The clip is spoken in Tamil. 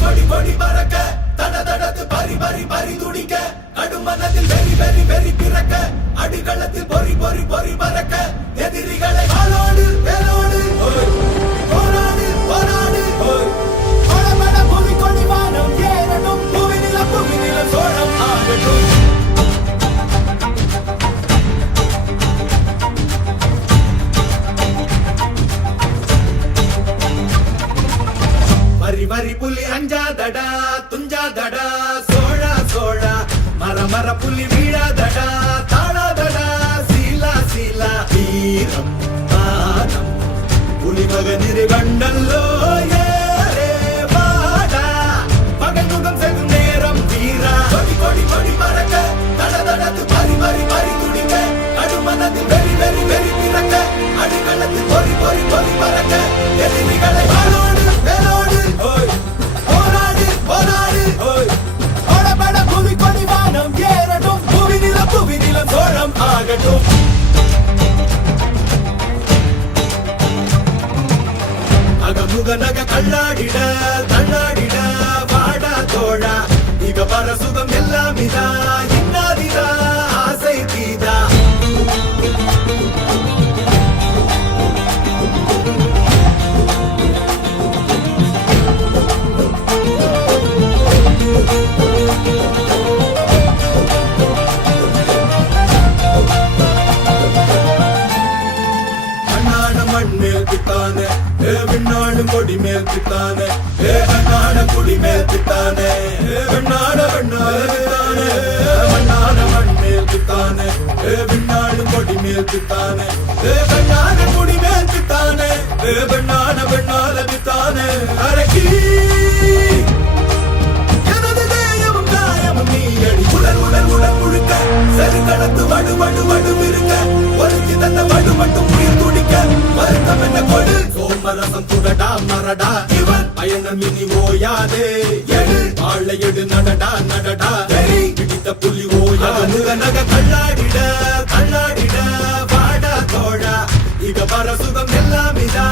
கொடி கொடி பறக்க தட தடத்து பரி பரி பரி துடிக்க கடும் மனதில் வெறி வெறி வெறி பிறக்க அடிகளத்தில் பொறி பொறி பொறி பறக்க எதிரிகளை ஆளோடு வேலோடு போராடு போராடு படபட புவி கொடி வானம் ஏறட்டும் புவி நிலம் சோழம் ஆகட்டும் வரி வரி புலி அஞ்சாதடா துஞ்சாதடா சோழா சோழா மர மர புலி வீழாதடா தாழாதடா சீலா சீலா வீரம் மானம் புலி மகனிரு கண்டல்லோ ஏரே வாடா மகன் முகம் செல்லும் நேரம் வீரா கொடி கொடி கொடி மறக்க தட தடத்து பரி பரி பரி துடிக்க கடுமனத்தில் வெறி வெறி வெறி பிறக்க அடிகளத்தில் பொறி பொறி பொறி பறக்க எதிரிகளை வாழோடு வேலோடு போராடு போராடு படபட புவி கொடி வானம் ஏறட்டும் புவி நிலம் சோழம் ஆகட்டும் அகமுக நக கல்லாடிட தள்ளாடிட வாடா தோழா இக பர சுகம் எல்லாம் இதா இன்னாதிதா ஆசை தீதா விண்ணாடும் கொடி மேல் பித்தானே அண்ணாட குடி மேல் பித்தானே வெண்ணாட வெண்ணாட பித்தானே மண்ணாட மண் மேல் பித்தானே விண்ணாடும் கொடி மேல் பித்தானே வெண்ணாட குடி மேல் பித்தானே வெண்ணாட வெண்ணாட பித்தானே அரக்கி எனது தேயமும் காயமும் நீ அடி உடல் உடல் உடல் முழுக்க சரி கடத்து வடு வடு வடு இருக்க ஒருத்தி தந்த வடு மட்டும் உயிர் துடிக்க வருத்தம் என்ன கொடு சோமரசம் துடடா மரடா இவன் பயணம் இனி ஓயாதே எடு ஆளை எடு நடடா நடடா வெறி பிடித்த புலி ஓயா முக நக கல்லாடிட கல்லாடிட வாடா தோழா இக பர சுகம் எல்லாம் இதா